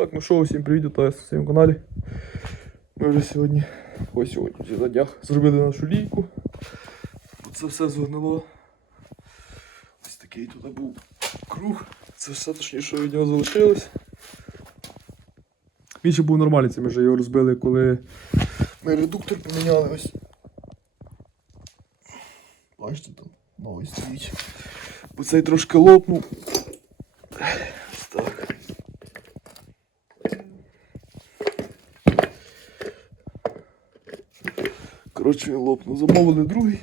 Так, ну що, усім привіт, вітаю на своєму каналі. Ми вже сьогодні, ось сьогодні, на днях, зробили нашу лійку. Це все згнило. Ось такий тут був круг. Це все точніше, що від нього залишилось. Він ще був нормальний, це ми вже його розбили, коли ми редуктор поміняли ось. Бачите, там новий стоїть. Бо цей трошки лопнув. Ось так. Коротше, лопнув. Замовили другий.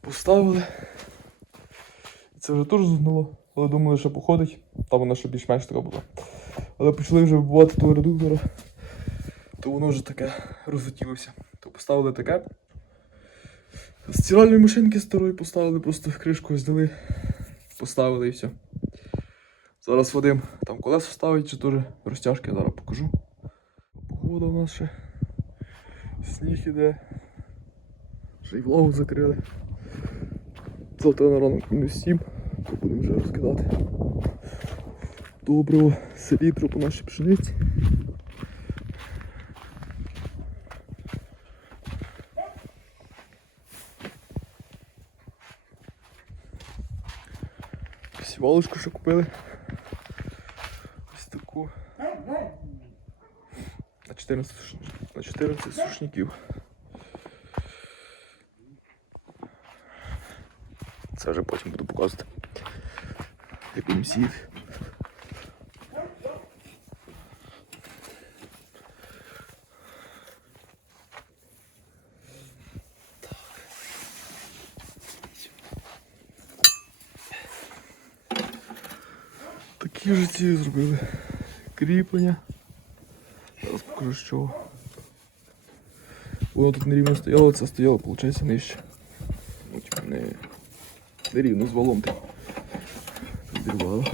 Поставили. Це вже теж згнуло, але думали, що походить. Там вона ще більш-менш така була. Але почали вже вибивати того редуктора, то воно вже таке розлетілося. То поставили таке. З стиральної машинки старої поставили, просто кришку зняли, поставили і все. Зараз Вадим там колесо ставить, чи теж розтяжки, зараз покажу. Погода у нас ще. Сніг іде. Ще й влагу закрили. Завтра на ранок мінус 7, то будемо вже розкидати. Доброго селітру по нашій пшениці. Сівалочку ще купили. Ось таку. На 14, суш- на 14 сушників. Це вже потім буду показувати. Як будемо сіяти. Такі вже ці зробили кріплення. Зараз покажу з чого. Воно тут нерівно стояло, це стояло, виходить, нижче. Ну, типу, не, не рівно з валом так. Підірвало.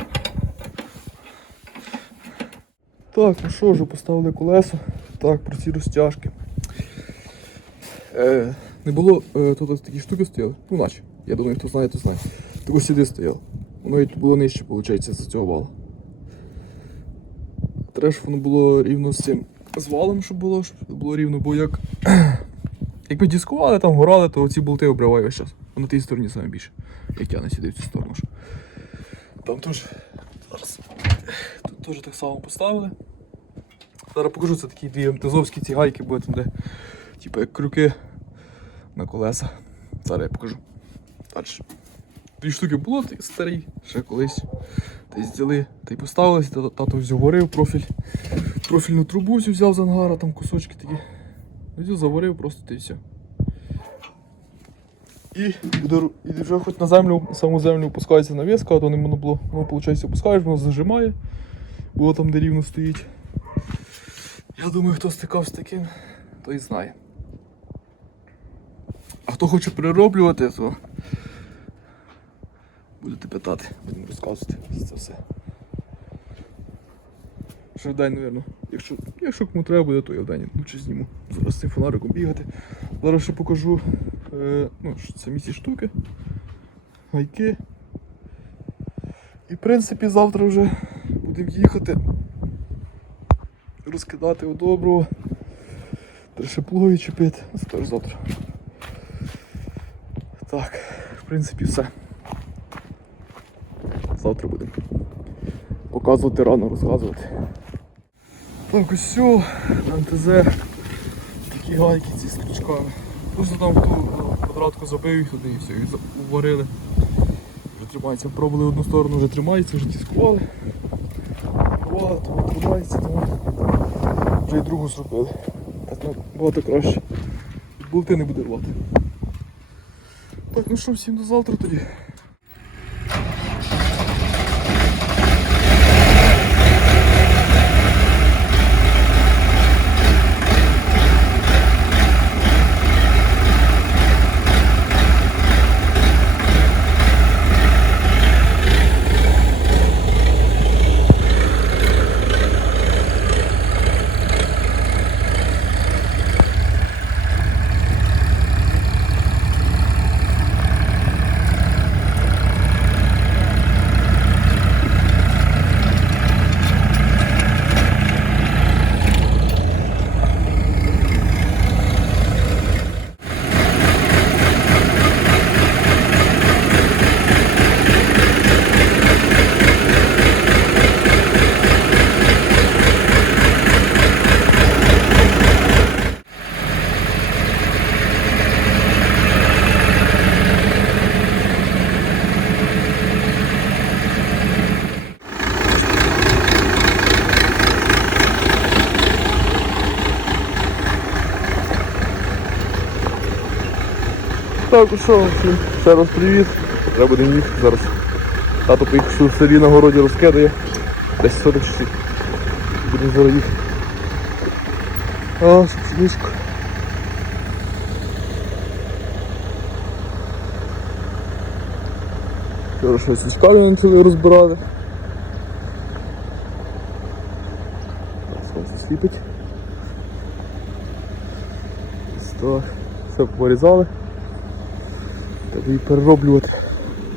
Так, ну що ж, поставили колесо. Так, про ці розтяжки. Е, не було, е, тут ось такі штуки стояли. Ну, наче. Я думаю, хто знає, то знає. Так ось сюди стояло. Воно і тут було нижче, виходить, з цього вала. Щоб воно було рівно з цим з валом, щоб було, щоб було рівно, бо як. Як ми дискували, там горали, то ці болти обриваю весь час. На тій стороні саме більше. Як тягне сюди в цю сторону. Там теж. Зараз. Тут теж так само поставили. Зараз покажу це такі дві МТЗовські ці гайки, бо там де. Типу як крюки на колеса. Зараз я покажу. Далі. Дві штуки було старі, ще колись. Та й взяли, та й поставились, тато, взяв варив профіль. Профільну трубу взяв з ангара, там кусочки такі. Взяв, заварив просто та й все. І, і вже хоч на землю, саму землю опускається навіска, а то не воно було. Воно, виходить, опускаєш, воно зажимає. Було там, де рівно стоїть. Я думаю, хто стикав з таким, той знає. А хто хоче перероблювати, то будете питати, будемо розказувати це все. Ще в день, напевно. Якщо, якщо кому треба буде, то я в день лучше зніму. Зараз з цим фонариком бігати. Зараз ще покажу е, ну, самі ці штуки, гайки. І в принципі завтра вже будемо їхати. Розкидати у доброго. Плуги чіпити. Це теж завтра. Так, в принципі все. Завтра будемо показувати рано, розказувати. Все, на МТЗ такі гайки ці з крючками. Просто там ту квадратку забив їх туди і все, і уварили. Вже тримається. Пробували одну сторону, вже тримається, вже тискували. Рвали, тому тримається, тому вже і другу зробили. Так набагато краще. Від болти не буде рвати. Так, ну що, всім до завтра тоді. Так, що, всім ще раз привіт. Треба буде їхати зараз. Тато поїхав в селі на городі розкидає. Десь соток часів. Будемо зараз їхати. А, сумочку. Вчора щось іскали почали розбирати. Сонце сліпить. Ось. Все порізали. Треба її перероблювати.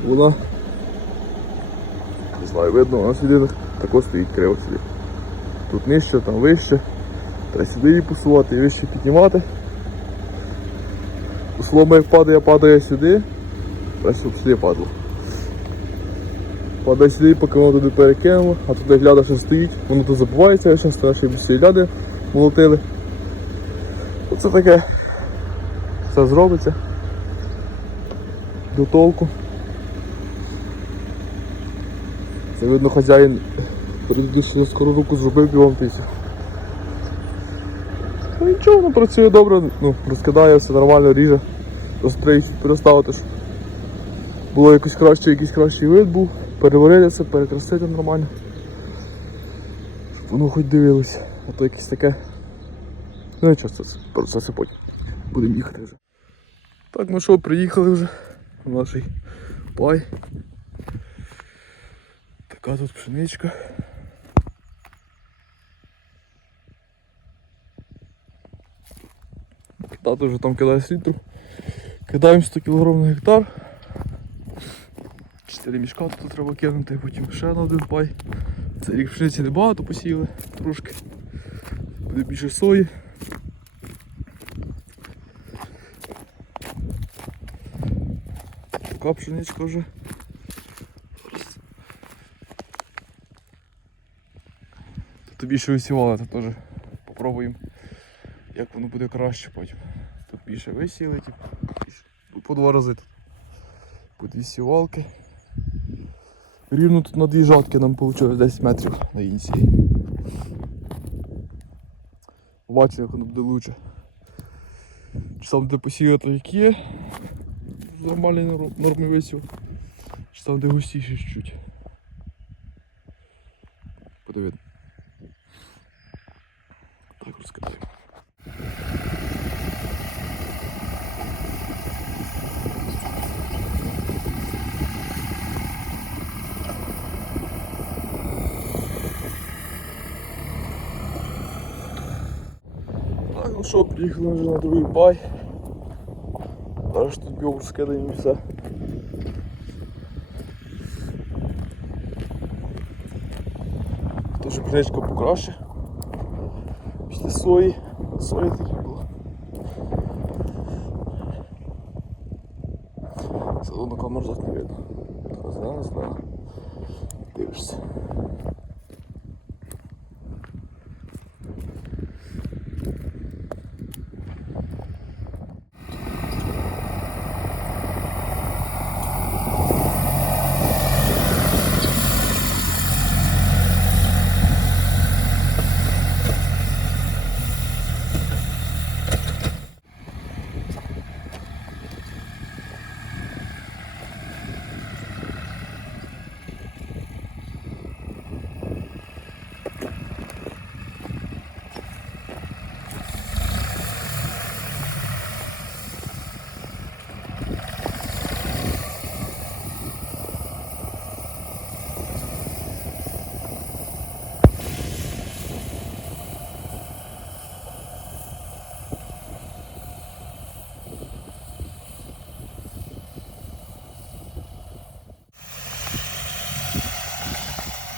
Вона. Не знаю, видно, вона сюди так- тако стоїть криво сюди. Тут нижче, там вище. Треба сюди її посувати і вище піднімати. Слома як падає, падає сюди. Треба щоб сюди падало. Падає сюди, поки воно туди перекинуло, а туди гляда ще стоїть, воно тут забувається, зараз треба ще всі гляди молотили. Оце таке. Все зробиться. До толку. Це видно хазяїн предыдущу скору руку зробив бігом після. Ну нічого, воно працює добре, ну, розкидає, все нормально, ріже. Розстрій переставити, було якось краще, якийсь кращий вид був, переварити це, перекрасити нормально. Щоб воно хоч дивилось, а то якесь таке. Ну нічого, це, це, це все потім. Будемо їхати вже. Так, ну що, приїхали вже наш пай. Така тут пшеничка. Тато вже там кидає слітру. Кидаємо 100 кг на гектар. 4 мішка тут треба кинути, потім ще на один пай. Це рік пшениці небагато посіяли, трошки. Буде більше сої. Така пшеничка вже. Тут більше висівали, то теж попробуємо, як воно буде краще потім. Тут більше висіли, по два рази тут. По дві сівалки. Рівно тут на дві жатки нам вийшло 10 метрів на інсі. Бачу, як воно буде лучше. Чи там де посіяти як є, нормальний норм- норми висів. Чи там де густіше чуть. Подивимо. Так розкидаємо. Так, ну що, приїхали вже на другий бай. Зараз тут і все. Теж пшеничка покраще. Після сої. Сої тільки було. Все одно камеру не видно. Зелена, зелена. Дивишся.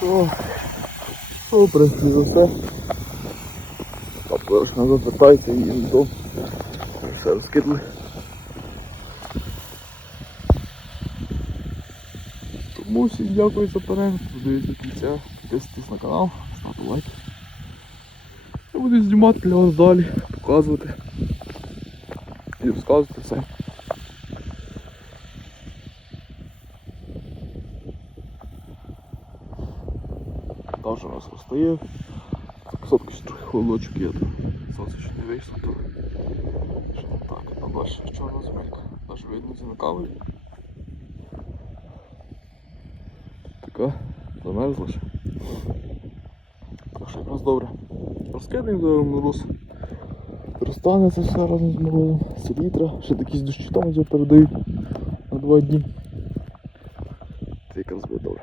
О, о, в за все. Ж назад вертайте і їм дом. Все розкидали. Тому всім дякую за перегляд, подивіться до кінця, підписуйтесь на канал, ставте лайк. Я буду знімати для вас далі, показувати і розказувати все. Теж у нас розстає. Сотки трохи холодочок є, сонце вийшло, то що так. А бачиш, чорна земелька. Аж видно камері. Така замерзла ще. Так що якраз добре. Розкидаємо до мороз. Розтане це все разом з морозом. Селітра, ще якісь дощі там вже передають на два дні. Це якраз буде добре.